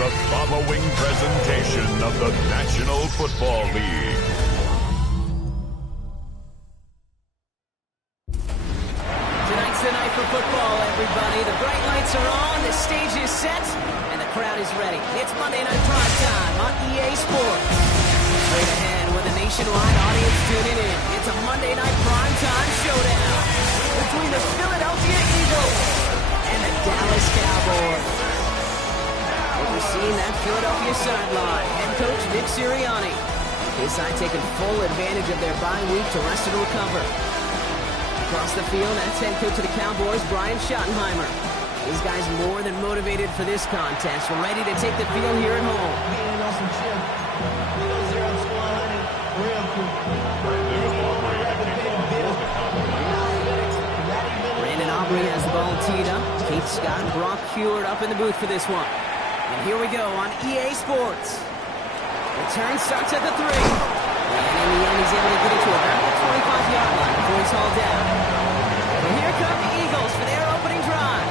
the following presentation of the National Football League. Tonight's the night for football, everybody. The bright lights are on, the stage is set, and the crowd is ready. It's Monday Night Prime Time on EA Sports. Straight ahead with a nationwide audience tuning in. It's a Monday Night Prime Time showdown between the Philadelphia Eagles and the Dallas Cowboys. Overseeing that Philadelphia sideline, head coach Nick Sirianni. His side taking full advantage of their bye week to rest and recover. Across the field, that's head coach of the Cowboys, Brian Schottenheimer. These guys more than motivated for this contest. We're ready to take the field here at home. Brandon Aubrey has the ball teed up. Keith Scott and Brock Heward up in the booth for this one. And here we go on EA Sports. Return starts at the 3. And in the end, he's able to get it to about the 25-yard line before he's hauled down. And here come the Eagles for their opening drive.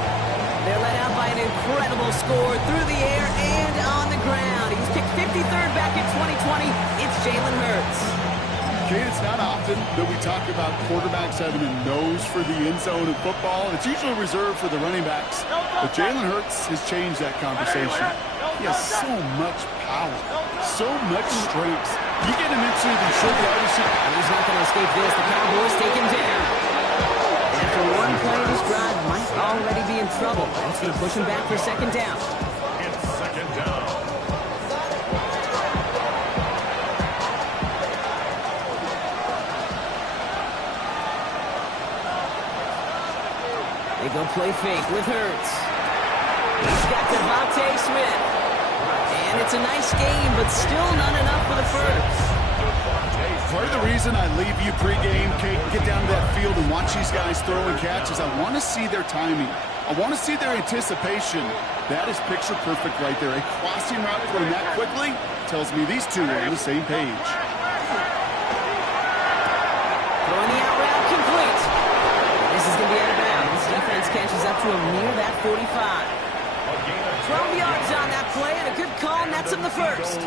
They're led out by an incredible score through the air and on the ground. He was picked 53rd back in 2020. It's Jalen Hurts. Kate, it's not often that we talk about quarterbacks having a nose for the end zone in football. It's usually reserved for the running backs. But Jalen Hurts has changed that conversation. He has so much power, so much strength. You get him into the short yardage. And he's not going to escape this. The Cowboys take him down. And after one play of this drive, might already be in trouble. That's going to push him back for second down. It's second down. They go play fake with Hurts. He's got Devontae Smith. And it's a nice game, but still not enough for the first. Part of the reason I leave you pregame, Kate, get down to that field and watch these guys throw and catch is I want to see their timing. I want to see their anticipation. That is picture perfect right there. A crossing route going that quickly tells me these two are on the same page. Throwing the out route complete. This is going to be out of bounds. Defense catches up to him near that 45. 12 yards on that play, and a good call nets him the first.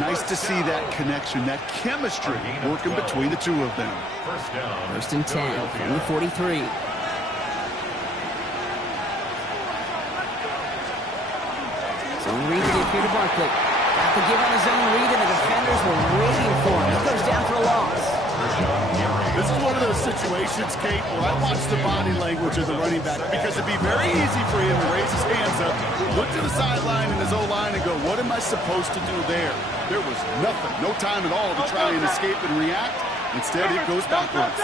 Nice to see that connection, that chemistry working between the two of them. First and 10 from the 43. Zone read to give here to Barkley. Got the give on his zone read, and the defenders were waiting for him. He goes down for a loss. This is one of those situations, Kate, where I watch the body language of the running back because it'd be very easy for him to raise his hands up, look to the sideline in his O-line and go, what am I supposed to do there? There was nothing, no time at all to try and escape and react. Instead, it goes backwards.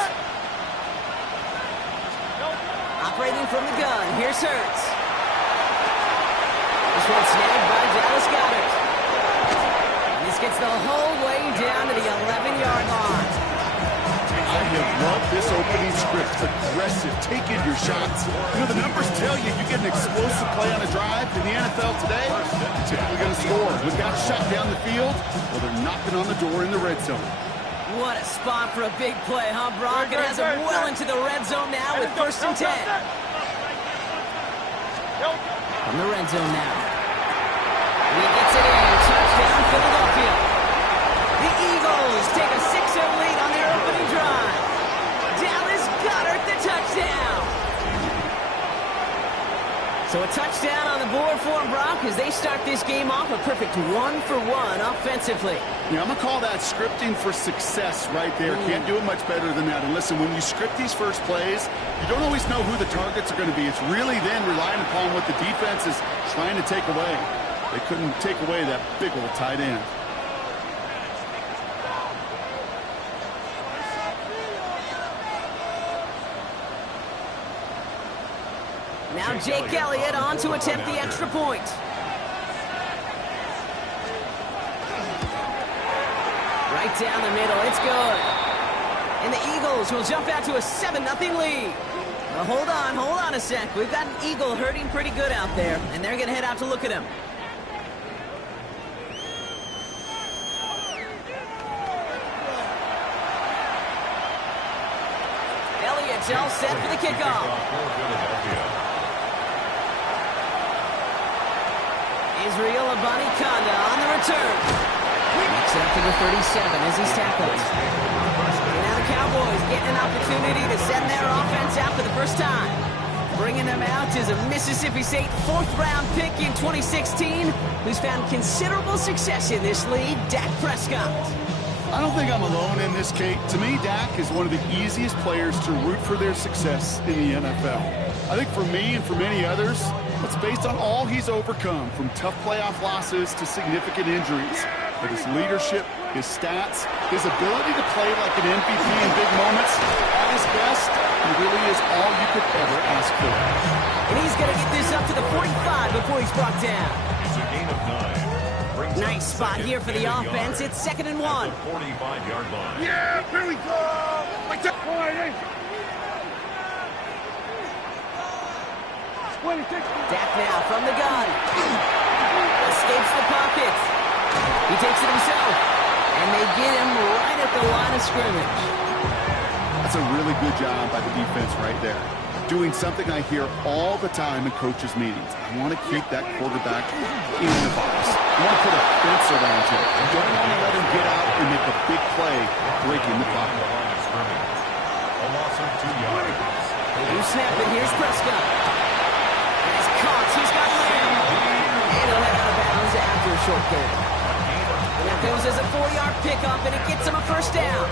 Operating from the gun, here's Hurts. This one snagged by Dallas Goedert. And this gets the whole way down to the 11-yard line. I have loved this opening script. Aggressive, taking your shots. You know, the numbers tell you get an explosive play on a drive in the NFL today, you're typically going to score. We've got shot down the field, well, they're knocking on the door in the red zone. What a spot for a big play, huh, Brock? It has him well into the red zone now with first and 10. From the red zone now. And he gets it in. Touchdown, Philadelphia. The Eagles take a 6-0 lead on their opening drive. Dallas Goedert the touchdown. So a touchdown on the board for him, Brock, as they start this game off a perfect 1-for-1 offensively. Yeah, I'm going to call that scripting for success right there. Can't do it much better than that. And listen, when you script these first plays, you don't always know who the targets are going to be. It's really then relying upon what the defense is trying to take away. They couldn't take away that big old tight end. Now Jake Elliott on to attempt the extra point. Right down the middle, it's good. And the Eagles will jump out to a 7-0 lead. Well, hold on a sec. We've got an Eagle hurting pretty good out there, and they're going to head out to look at him. Elliott's all set for the kickoff. Israel Abanikanda on the return. Makes it up to the 37 as he's tackled. And now the Cowboys getting an opportunity to send their offense out for the first time. Bringing them out is a Mississippi State 4th-round pick in 2016 who's found considerable success in this league, Dak Prescott. I don't think I'm alone in this, Kate. To me, Dak is one of the easiest players to root for their success in the NFL. I think for me and for many others, it's based on all he's overcome, from tough playoff losses to significant injuries. But his leadership, his stats, his ability to play like an MVP in big moments, at his best, he really is all you could ever ask for. And he's going to get this up to the 45 before he's brought down. It's a gain of 9. Nice spot here for the offense. It's 2nd and 1. 45-yard line. Yeah, here we go! Dak now from the gun. Escapes the pocket. He takes it himself. And they get him right at the line of scrimmage. That's a really good job by the defense right there. Doing something I hear all the time in coaches' meetings. I want to keep that quarterback in the box. I want to put a fence around him. I don't want to let him get out and make a big play breaking the pocket. A loss of 2 yards. They do snap it. Here's Prescott. And he's caught. He's got Lamb. And he'll head out of bounds after a short gain. And that goes as a 4-yard pickup, and it gets him a 1st down.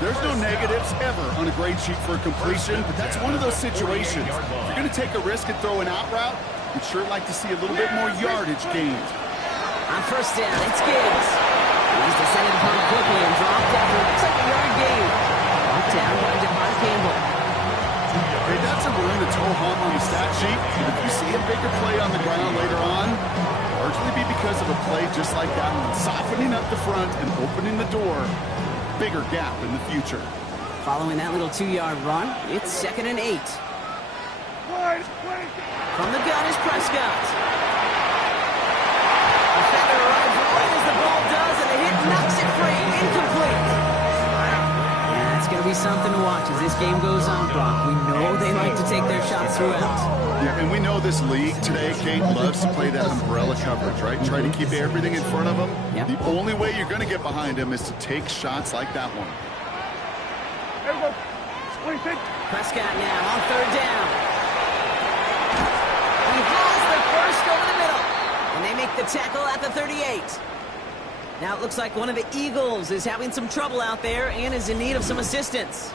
There's no negatives ever on a grade sheet for a completion, but that's one of those situations. If you're going to take a risk and throw an out route, you'd sure like to see a little bit more yardage gained. On 1st down, it's Gibbs. He's descended upon quickly and dropped after it looks like a yard gain. Brought down by Devon Campbell. Okay, that's a balloon to toe hum on the stat sheet. But if you see a bigger play on the ground later on, largely be because of a play just like that one, softening up the front and opening the door. Bigger gap in the future. Following that little 2-yard run, it's 2nd and 8. From the gun is Prescott. Defender arrives right as the ball does, and the hit knocks it free. Incomplete. Yeah, it's going to be something to watch as this game goes on, Brock. We know they like to take their shots throughout. Yeah, and we know this league today, Kate, loves to play that umbrella coverage, right? Try to keep everything in front of them. Yep. The only way you're going to get behind them is to take shots like that one. Prescott now on 3rd down. He has the first over the middle. And they make the tackle at the 38. Now it looks like one of the Eagles is having some trouble out there and is in need of some assistance.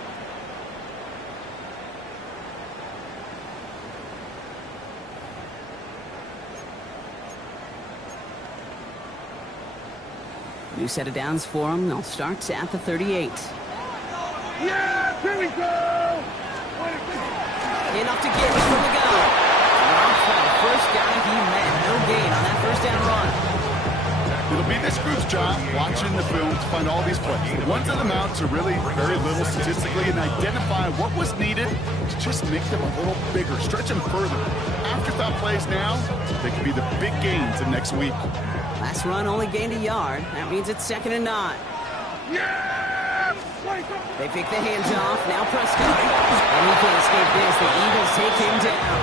New set of downs for them. They'll start at the 38. Yeah, here we go! Enough to get from the gun. Round for the first guy he met. No gain on that 1st down run. It'll be this group's job watching the film to find all these plays. The ones that amount to really very little statistically and identify what was needed to just make them a little bigger, stretch them further. Afterthought plays now, they could be the big gains of next week. Last run only gained a yard. That means it's 2nd and 9. Yeah! They pick the hands off. Now Prescott. And he can't escape this. The Eagles take him down.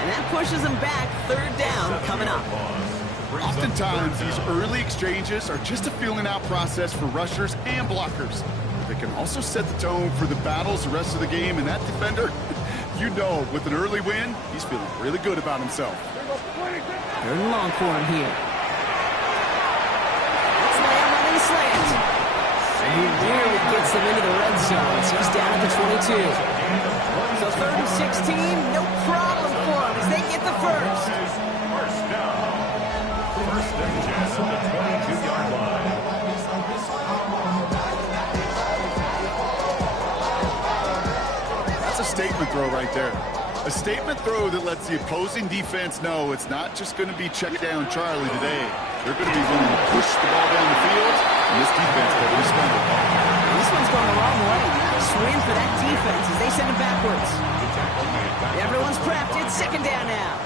And that pushes him back. 3rd down coming up. Oftentimes, these early exchanges are just a feeling out process for rushers and blockers. They can also set the tone for the battles the rest of the game, and that defender, you know, with an early win, he's feeling really good about himself. 3rd and long for him here. It's Lamb running slant. And he really gets them into the red zone. He's down at the 22. So 3rd and 16, no problem for him as they get the first. First down. First and 10 on the 22-yard line. That's a statement throw right there. A statement throw that lets the opposing defense know it's not just going to be check down Charlie today. They're going to be willing to push the ball down the field, and this defense better respond. This one's going the wrong way. Nice win for that defense as they send it backwards. Everyone's prepped. It's 2nd down now.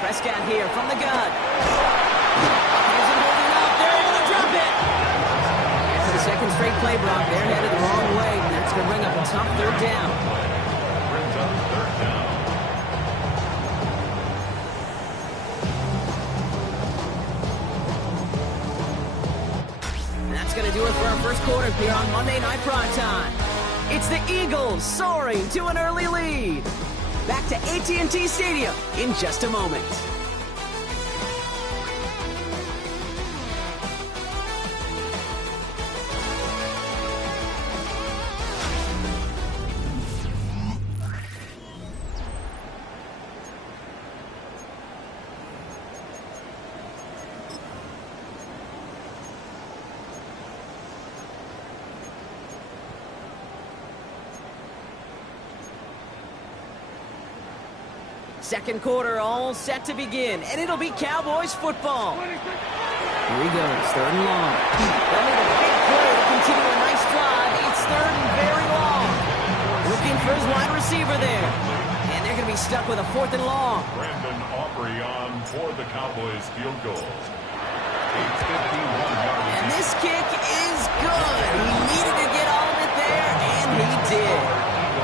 Prescott here from the gun. Isn't holding up. They're able to drop it. And for the 2nd straight play, Brock, they're headed the wrong way, and that's going to bring up a tough 3rd down. first quarter here on Monday Night Primetime. It's the Eagles soaring to an early lead. Back to AT&T Stadium in just a moment. Second quarter all set to begin, and it'll be Cowboys football. Here he goes, third and long. They'll need a big play to continue a nice drive. It's third and very long. Looking for his wide receiver there. And they're going to be stuck with a fourth and long. Brandon Aubrey on for the Cowboys field goal. A 51-yard. And this kick is good. He needed to get all of it there, and he did.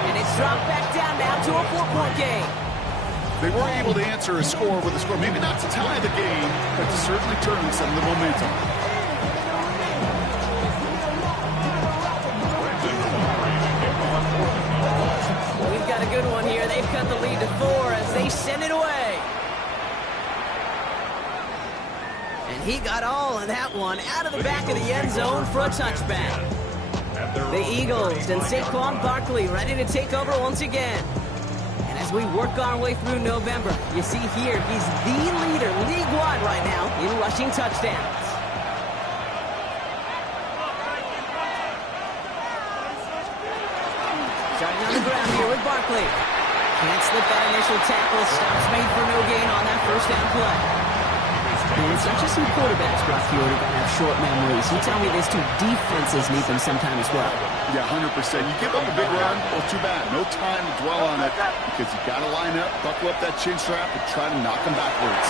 And it's dropped back down now to a 4-point game. They were able to answer a score with a score, maybe not to tie the game, but to certainly turn some of the momentum. We've got a good one here. They've cut the lead to 4 as they send it away. And he got all of that one out of the back of the end zone for a touchback. The Eagles and Saquon Barkley ready to take over once again. As we work our way through November, you see here, he's the leader league-wide right now in rushing touchdowns. Starting on the ground here with Barkley. Can't slip that initial tackle. Stops made for no gain on that first down play. And it's not just some quarterbacks, Brock Huard, who have short memories. You tell me this too, defenses need them sometime as well. Yeah, 100%. You give up a big run, well, too bad. No time to dwell on it because you got to line up, buckle up that chin strap, and try to knock them backwards.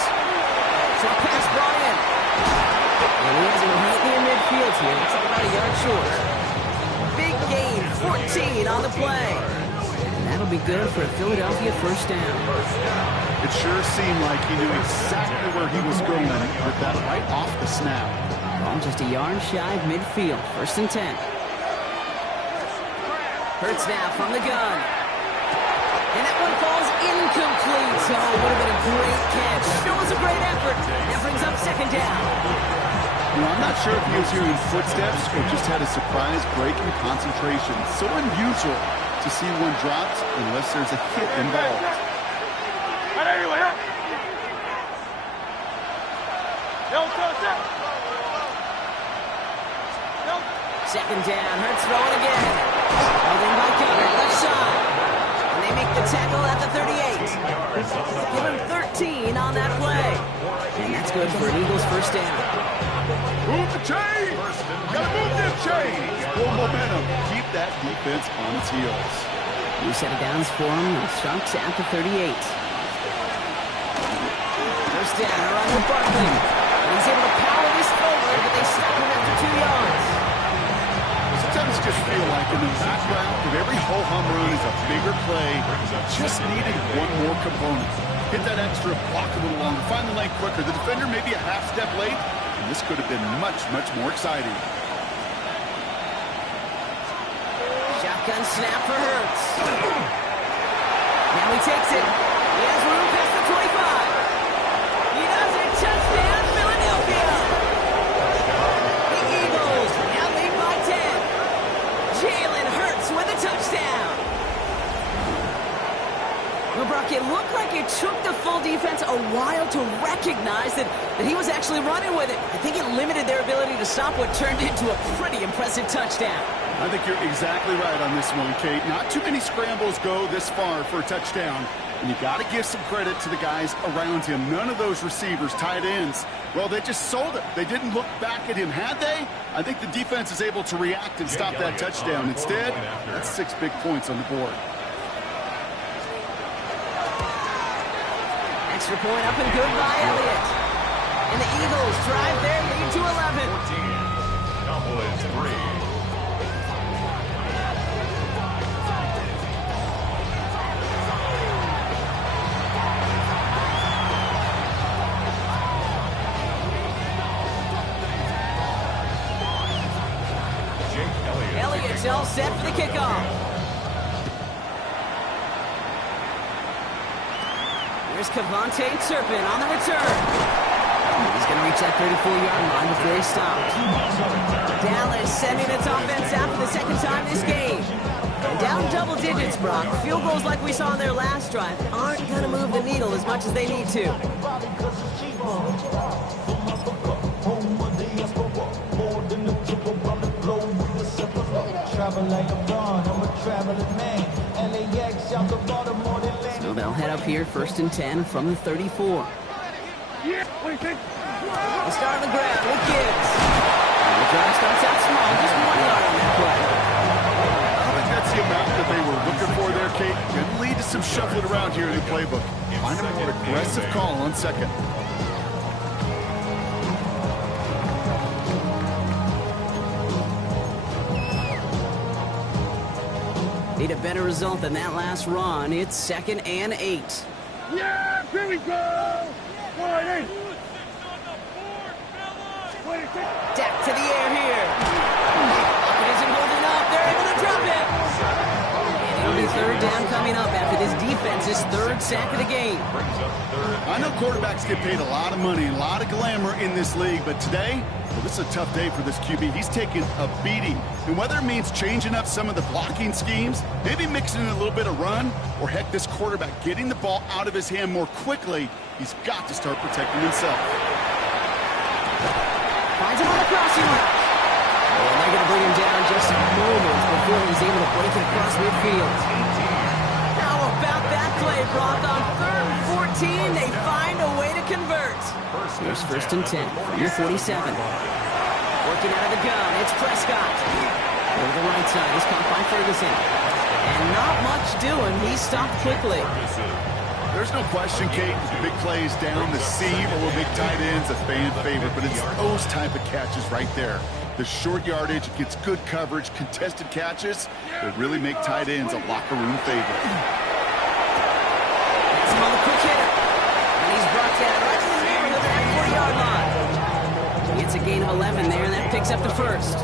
So pass brought in. And he has him right near midfield here. Looks like about a yard short. Big gain, 14 on the play. And that'll be good for a Philadelphia first down. It sure seemed like he knew exactly where he was going with that right off the snap. Ball just a yard shy of midfield. First and 10. Hurts now from the gun. And that one falls incomplete. So it would have been a great catch. It was a great effort. That brings up second down. You know, I'm not sure if he was hearing footsteps or just had a surprise break in concentration. So unusual to see one dropped unless there's a hit involved. Second down, Hurts throwing again. Holding by Gunner, left side. And they make the tackle at the 38. Give him 13 on that play. And that's good for an Eagles first down. Move the chain! Gotta move them chains! Full momentum. Keep that defense on its heels. New set of downs for him. And Sharks at the 38. First down, around with Barkley. And he's able to power this forward, but they stop him after 2 yards. Sometimes just feel like in the background of every ho-hum run is a bigger play. Just needed one more component. Hit that extra, block a little longer, find the lane quicker. The defender maybe a half step late, and this could have been much, much more exciting. Shotgun snap for Hurts. Now he takes it. He has room past the 25. He does it. Touchdown, Philadelphia. The Eagles now lead by 10. Jalen Hurts with a touchdown. Well, Brock, it looked like it took the full defense a while to recognize that he was actually running with it. I think it limited their ability to stop what turned into a pretty impressive touchdown. I think you're exactly right on this one, Kate. Not too many scrambles go this far for a touchdown. And you got to give some credit to the guys around him. None of those receivers, tight ends, well, they just sold it. They didn't look back at him. Had they? I think the defense is able to react and stop that touchdown. Instead, that's 6 big points on the board. Extra point up and good by Elliott. And the Eagles drive their lead to 11. 14. Cowboys 3. Here's Cavante Turpin on the return. He's going to reach that 34-yard line before he stops. Dallas sending its offense out for the second time this game. And down double digits, Brock. Field goals like we saw in their last drive aren't going to move the needle as much as they need to. So they'll head up here, 1st and 10 from the 34. Yeah, what do you think? The start on the ground with Gibbs. And the drive starts out small, just 1 yard on that play. I don't think that's the amount that they were looking for there, Kate. Could lead to some shuffling around here in the playbook. Find a more aggressive call on second. Need a better result than that last run. It's 2nd and 8. Yeah, here we go! 40. Dak to the air here. It isn't holding up. They're able to drop it. And it'll be 3rd down coming up after this defense's 3rd sack of the game. I know quarterbacks get paid a lot of money, a lot of glamour in this league, but today, well, this is a tough day for this QB. He's taking a beating. And whether it means changing up some of the blocking schemes, maybe mixing in a little bit of run, or heck, this quarterback getting the ball out of his hand more quickly, he's got to start protecting himself. Finds him on the crossing route. And they're going to bring him down just moments before he's able to break it across midfield. How about that play, Brock? On 3rd and 14, they find a way to convert. Here's 1st and 10 from your 47. Working out of the gun, it's Prescott. Over the right side, he's caught by Ferguson. And not much doing, he's stopped quickly. There's no question, Kate, big plays down the seam or big tight ends, a fan favorite, but it's those type of catches right there. The short yardage, gets good coverage, contested catches that really make tight ends a locker room favorite. That's him on the quick hitter. And he's brought down right in the neighborhood of that 40-yard line. He gets a gain of 11 there, and that picks up the 1st.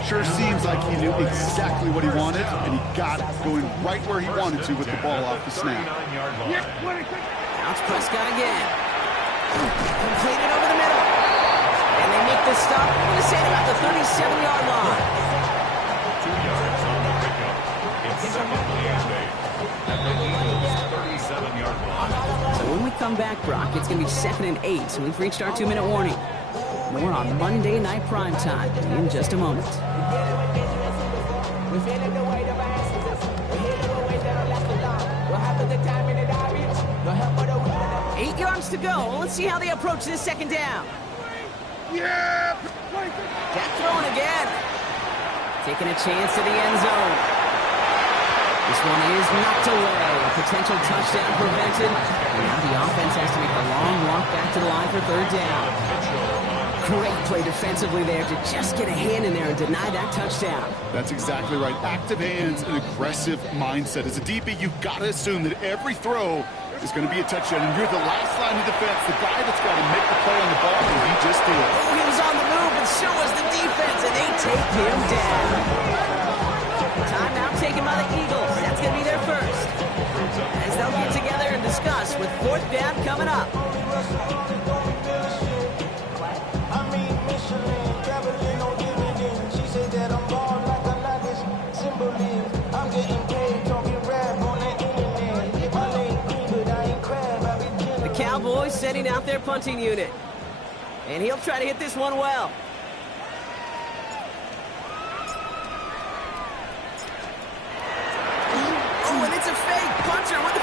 Sure seems like he knew exactly what he wanted, and he got it going right where he wanted to with the ball off the snap. Yeah, what do you think? Now it's Prescott again. Completed over the middle. And they make the stop, I'm going to say about the 37-yard line. 2 yards on the pickup. It's 2nd and 8. At the Eagles' 37-yard line. So when we come back, Brock, it's going to be 2nd and 8, so we've reached our 2-minute warning. More on Monday Night Primetime in just a moment. 8 yards to go. Let's see how they approach this 2nd down. Yeah! Dak throwing again. Taking a chance to the end zone. This one is knocked away. A potential touchdown prevented. And now the offense has to make a long walk back to the line for 3rd down. Great play defensively there to just get a hand in there and deny that touchdown. That's exactly right. Active hands and aggressive mindset. As a DB, you've got to assume that every throw is going to be a touchdown. And you're the last line of defense, the guy that's got to make the play on the ball, and he just did. Oh, he was on the move, and so was the defense, and they take him down. Timeout taken by the Eagles. That's going to be their 1st. As they'll get together and discuss with 4th down coming up. The Cowboys setting out their punting unit. And he'll try to hit this one well. Oh, and it's a fake punter with the